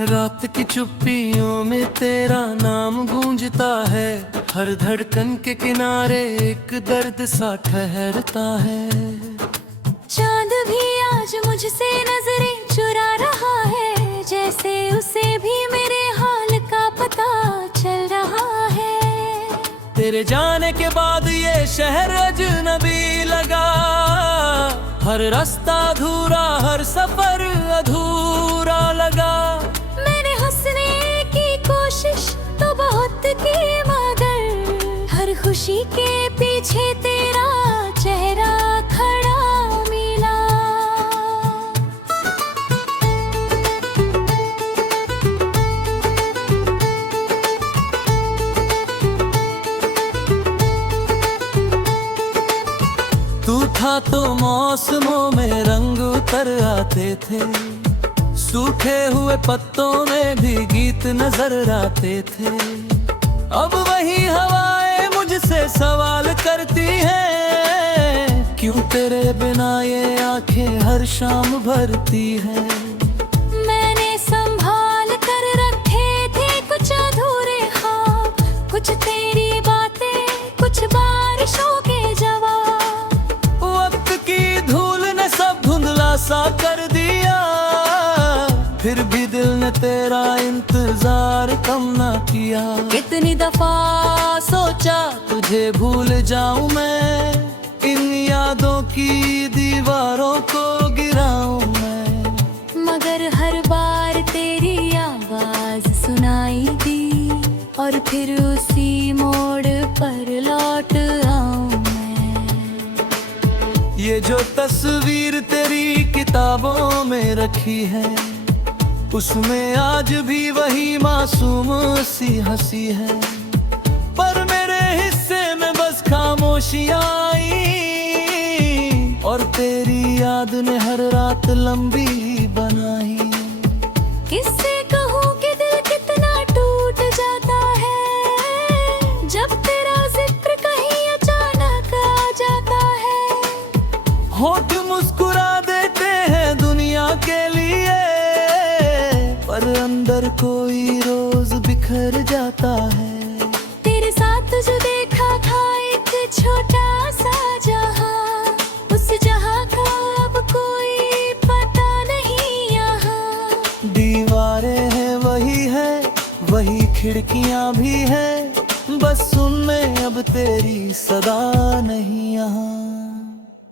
रात की चुप्पियों में तेरा नाम गूंजता है, हर धड़कन के किनारे एक दर्द सा ठहरता है। चांद भी आज मुझसे नजरें चुरा रहा है, जैसे उसे भी मेरे हाल का पता चल रहा है। तेरे जाने के बाद ये शहर अजनबी लगा, हर रास्ता अधूरा, हर सफर अधूरा लगा। मैंने हंसने की कोशिश तो बहुत की, मगर हर खुशी के पीछे तेरा चेहरा खड़ा मिला। तू था तो मौसमों में रंग उतर आते थे, सूखे हुए पत्तों में भी गीत नजर आते थे। अब वही हवाएं मुझसे सवाल करती हैं, क्यों तेरे बिना ये आंखें हर शाम भरती हैं। मैंने संभाल कर रखे थे कुछ अधूरे ख्वाब, कुछ तेरी बातें, कुछ बारिशों के जवाब। वक्त की धूल ने सब धुंधला सा कर दिया, फिर भी दिल ने तेरा इंतजार कम ना किया। कितनी दफा सोचा तुझे भूल जाऊं मैं, इन यादों की दीवारों को गिराऊं मैं, मगर हर बार तेरी आवाज सुनाई दी, और फिर उसी मोड़ पर लौट आऊं मैं। ये जो तस्वीर तेरी किताबों में रखी है, उसमें आज भी वही मासूम सी हंसी है। पर मेरे हिस्से में बस खामोशियां आई, और तेरी याद ने हर रात लंबी बनाई। किससे कहूँ कि दिल कितना टूट जाता है, जब तेरा जिक्र कहीं अचानक आ जाता है। होठ मुस्कुरा देते हैं दुनिया के लिए, पर अंदर कोई रोज बिखर जाता है। तेरे साथ जो देखा था एक छोटा सा जहां, उस जहां का अब कोई पता नहीं यहाँ। दीवारें हैं वही है, वही खिड़कियां भी हैं, बस उनमें अब तेरी सदा नहीं यहाँ।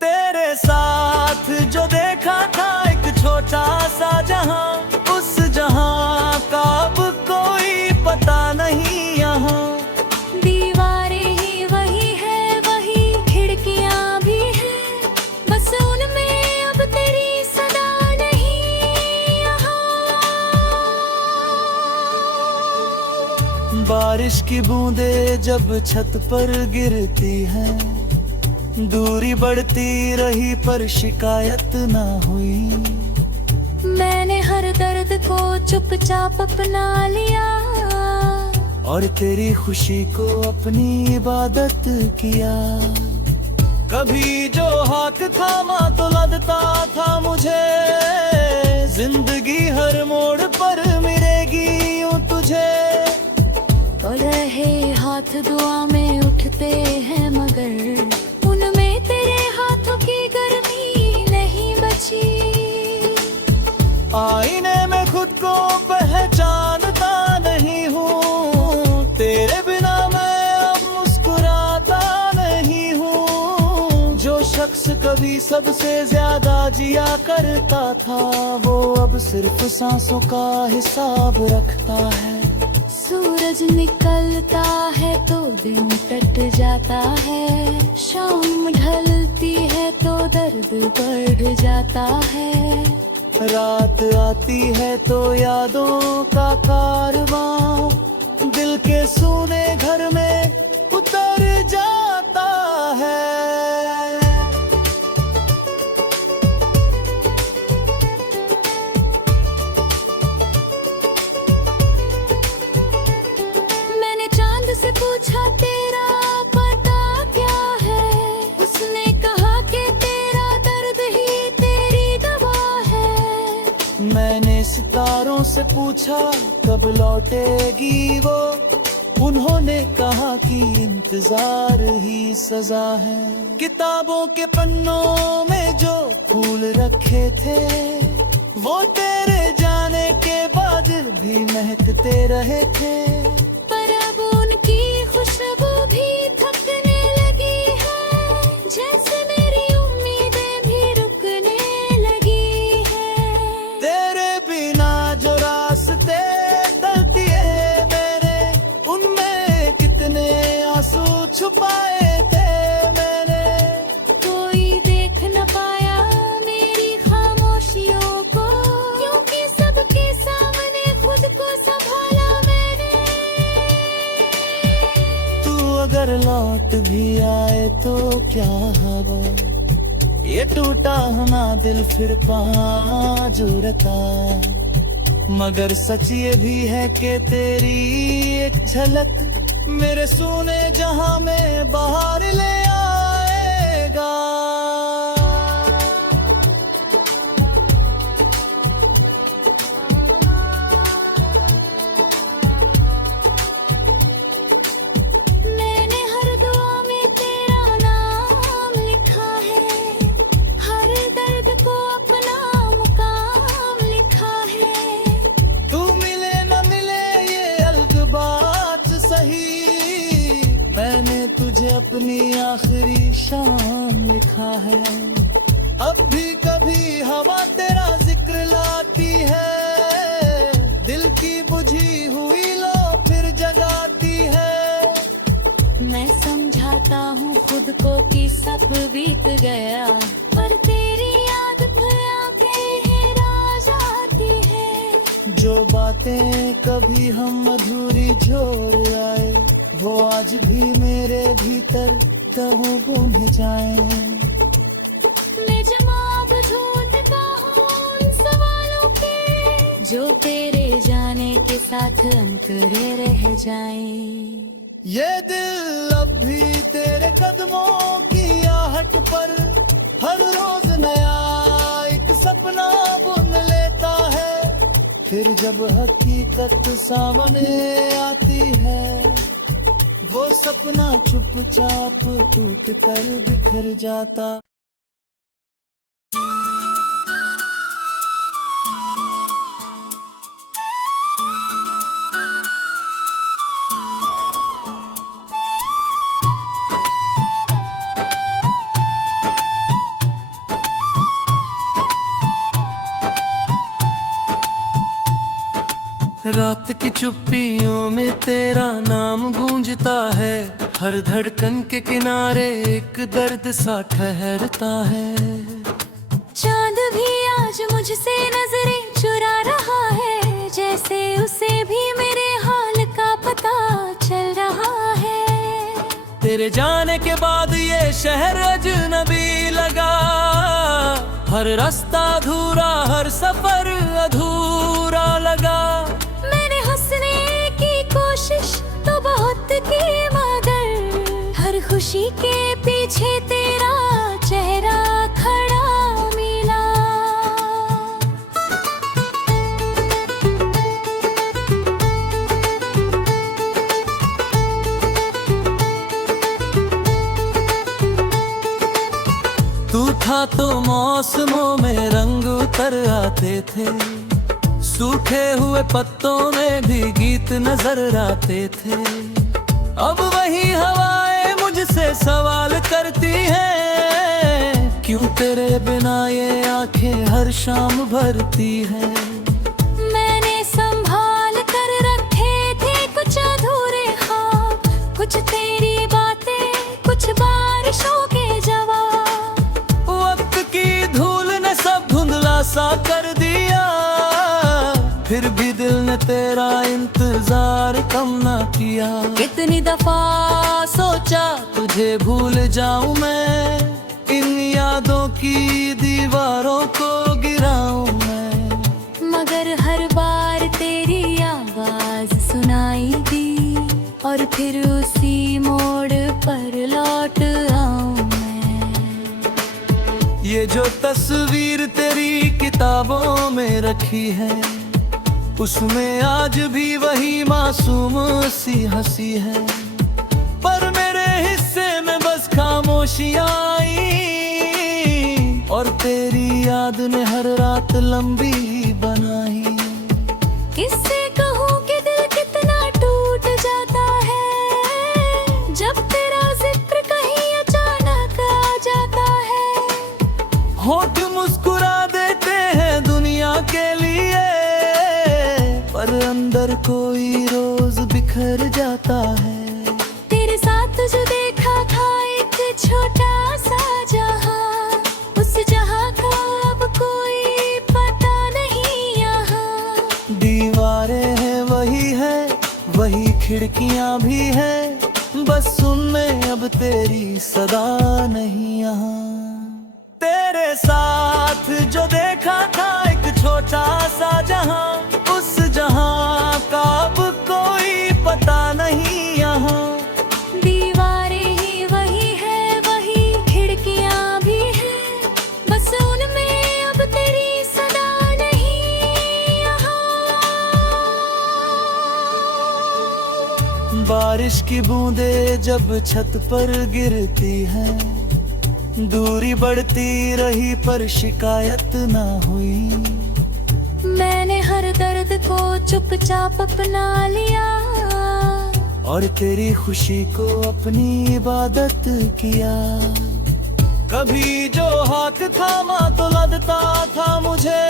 तेरे साथ जो देखा था एक छोटा सा जहां, उस जहां का अब कोई पता नहीं यहाँ। दीवारें ही वही है, वही खिड़कियां भी हैं, बस उनमें अब तेरी सदा नहीं यहाँ। बारिश की बूंदें जब छत पर गिरती हैं, दूरी बढ़ती रही पर शिकायत ना हुई। मैंने हर दर्द को चुपचाप अपना लिया, और तेरी खुशी को अपनी इबादत किया। कभी जो हाथ थामा तो लगता था मुझे, जिंदगी हर मोड़ पर मिलेगी यूं तुझे। तो रहे हाथ दुआ में उठते हैं, मगर उनमें तेरे हाथों की गर्मी नहीं बची। आईने में खुद को पहचानता नहीं हूँ, तेरे बिना मैं अब मुस्कुराता नहीं हूँ। जो शख्स कभी सबसे ज्यादा जिया करता था, वो अब सिर्फ सांसों का हिसाब रखता है। सूरज निकलता है तो दिन कट जाता है, शाम ढलती है तो दर्द बढ़ जाता है। रात आती है तो यादों का कारवां दिल के सूने घर में उतर जाता है। मैंने चांद से पूछा तेरा पता क्या है, उसने कहा कि तेरा दर्द ही तेरी दवा है। मैंने सितारों से पूछा कब लौटेगी वो, उन्होंने कहा कि इंतजार ही सजा है। किताबों के पन्नों में जो फूल रखे थे, वो तेरे जाने के बाद भी महकते रहे थे। पर अब उनकी खुशबू भी थकने लगी है, जैसे मेरी उम्मीदें भी रुकने लगी है। तेरे बिना जो रास्ते चलती है मेरे, उनमें कितने आंसू छुपाए थे मैंने। कोई देख न पाया मेरी खामोशियों को, क्योंकि सबके सामने खुद को संभाला मैंने। तू अगर लौट भी आए तो क्या हवा, ये टूटा ना दिल फिर पहाँ जुड़ता। मगर सच ये भी है कि तेरी एक झलक मेरे सूने जहां में बाहर ले आएगा। मैंने हर दुआ में तेरा नाम लिखा है, हर दर्द को अपना मुकाम लिखा है। तू मिले न मिले ये अलग बात सही, मैंने तुझे अपनी आखिरी शाम लिखा है। अब भी कभी हवा तेरा जिक्र लाती है, दिल की बुझी हुई लो फिर जगाती है। मैं समझाता हूँ खुद को कि सब बीत गया, पर तेरी याद फिर आके राज आती है। जो बातें कभी हम अधूरी छोड़ आए, वो आज भी मेरे भीतर तब बुन जाए। मैं जवाब ढूंढता हूँ उन सवालों के, जो तेरे जाने के साथ अंतरे रह जाएं। ये दिल अब भी तेरे कदमों की आहट पर हर रोज नया एक सपना बुन लेता है। फिर जब हकीकत सामने आती है, वो सपना चुपचाप टूट कर बिखर जाता। रात की चुप्पियों में तेरा नाम गूंजता है, हर धड़कन के किनारे एक दर्द सा ठहरता है। चांद भी आज मुझसे नजरें चुरा रहा है, जैसे उसे भी मेरे हाल का पता चल रहा है। तेरे जाने के बाद ये शहर अजनबी लगा, हर रास्ता अधूरा, हर सफर अधूरा लगा। मैंने हंसने की कोशिश तो बहुत की, मगर हर खुशी के पीछे तेरा चेहरा खड़ा मिला। तू था तो मौसमों में रंग उतर आते थे, सूखे हुए पत्तों में भी गीत नजर आते थे। अब वही हवाएं मुझसे सवाल करती हैं, क्यों तेरे बिना ये आंखें हर शाम भरती हैं। मैंने संभाल कर रखे थे कुछ अधूरे ख्वाब, कुछ तेरी बातें, कुछ बारिशों के जवाब। वक्त की धूल ने सब धुंधला सा कर दिया, फिर भी दिल ने तेरा इंतजार कम ना किया। कितनी दफा सोचा तुझे भूल जाऊं मैं, इन यादों की दीवारों को गिराऊं मैं। मगर हर बार तेरी आवाज सुनाई दी, और फिर उसी मोड़ पर लौट आऊं मैं। ये जो तस्वीर तेरी किताबों में रखी है, उसमें आज भी वही मासूम सी हंसी है, पर मेरे हिस्से में बस खामोशियां आई, और तेरी याद ने हर रात लंबी बनाई। किससे कहूँ कि दिल कितना टूट जाता है, जब तेरा जिक्र कहीं अचानक आ जाता है। होठ मुस्कुरा देते हैं दुनिया के लिए, पर अंदर कोई रोज बिखर जाता है। तेरे साथ जो देखा था एक छोटा सा जहां, उस जहां का अब कोई पता नहीं यहाँ। दीवारें हैं वही खिड़कियां भी हैं, बस उनमें अब तेरी सदा नहीं यहाँ। तेरे साथ जो देखा था एक छोटा सा जहां, उस जहां का अब कोई पता नहीं यहाँ। दीवारें ही वही खिड़कियां भी हैं, बस उनमें अब तेरी सदा नहीं यहाँ। बारिश की बूंदें जब छत पर गिरती हैं, दूरी बढ़ती रही पर शिकायत ना हुई। मैंने हर दर्द को चुपचाप अपना लिया, और तेरी खुशी को अपनी इबादत किया। कभी जो हाथ थामा तो लगता था मुझे,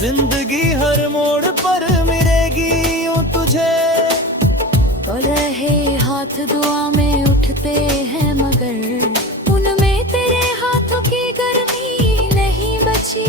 जिंदगी हर मोड़ पर मिलेगी यूं तुझे। तो रहे हाथ दुआ में उठते हैं, मगर उनमें तेरे हाथों की गर्मी नहीं बची।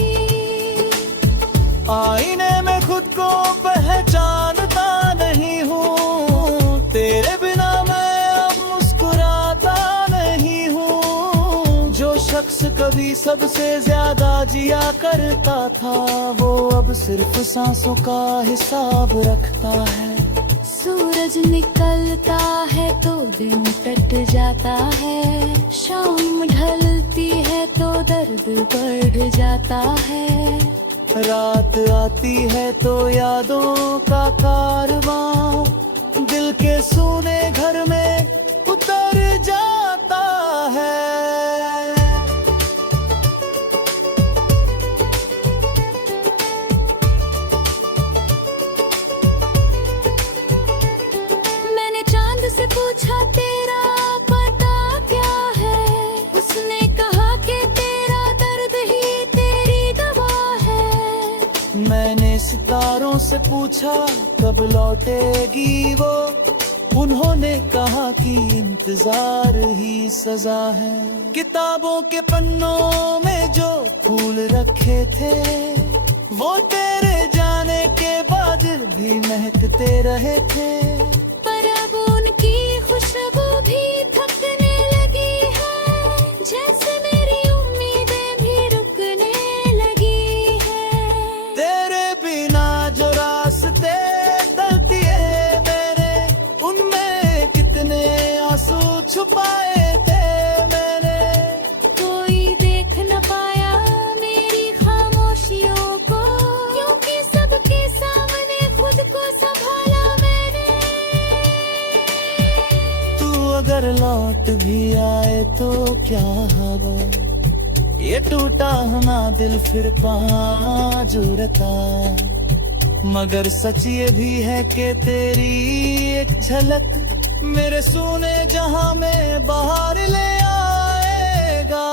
आईने में खुद को पहचानता नहीं हूँ, तेरे बिना मैं अब मुस्कुराता नहीं हूँ। जो शख्स कभी सबसे ज्यादा जिया करता था, वो अब सिर्फ सांसों का हिसाब रखता है। सूरज निकलता है तो दिन कट जाता है, शाम ढलती है तो दर्द बढ़ जाता है। रात आती है तो यादों का कारवां दिल के सूने घर में उतर जाता है। मैंने चांद से पूछा तेरा पता क्या है, उसने कहा कि तेरा दर्द ही तेरी दवा है। मैंने सितारों से पूछा कब लौटेगी वो, उन्होंने कहा कि इंतजार ही सजा है। किताबों के पन्नों में जो फूल रखे थे, वो तेरे जाने के बाद भी महकते रहे थे। पर अब उनकी खुशबू भी थकने लगी है, जैसे मेरी उम्मीदें भी रुकने लगी है। तेरे बिना जो रास्ते चलती है मेरे, उनमें कितने आंसू छुपाए थे मैंने। कोई देख न पाया मेरी खामोशियों को, क्योंकि सबके सामने खुद को संभाला मैंने। तू अगर लौट भी आए तो क्या हवा, ये टूटा ना दिल फिर पाँव जुड़ता। मगर सच ये भी है कि तेरी एक झलक मेरे सूने जहां में बाहर ले आएगा।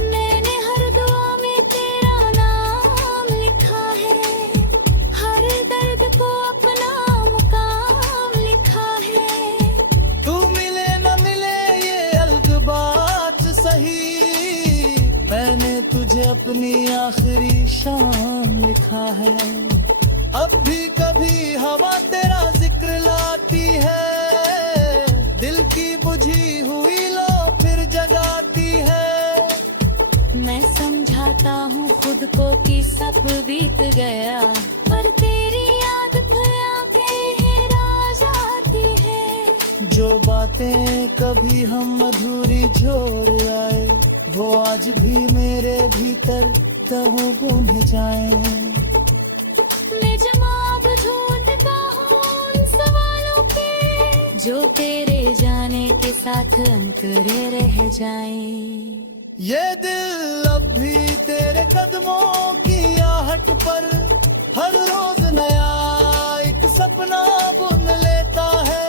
मैंने हर दुआ में तेरा नाम लिखा है, हर दर्द को अपना मुकाम लिखा है। तू मिले न मिले ये अलग बात सही, मैंने तुझे अपनी आखिरी शाम लिखा है। अब भी कभी हवा तेरा जिक्र लाती है, दिल की बुझी हुई लो फिर जगाती है। मैं समझाता हूँ खुद को कि सब बीत गया, पर तेरी याद खुद आके ही राज आती है। जो बातें कभी हम अधूरी छोड़ आए, वो आज भी मेरे भीतर कब बूंद जाए। मैं जवाब ढूंढता हूँ उन सवालों के, जो तेरे जाने के साथ अंतरे रह जाएं। ये दिल अब भी तेरे कदमों की आहट पर हर रोज नया एक सपना बुन लेता है।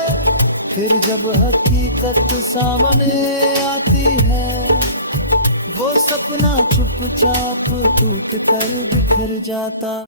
फिर जब हकीकत सामने आती है, वो सपना चुपचाप टूट कर बिखर जाता।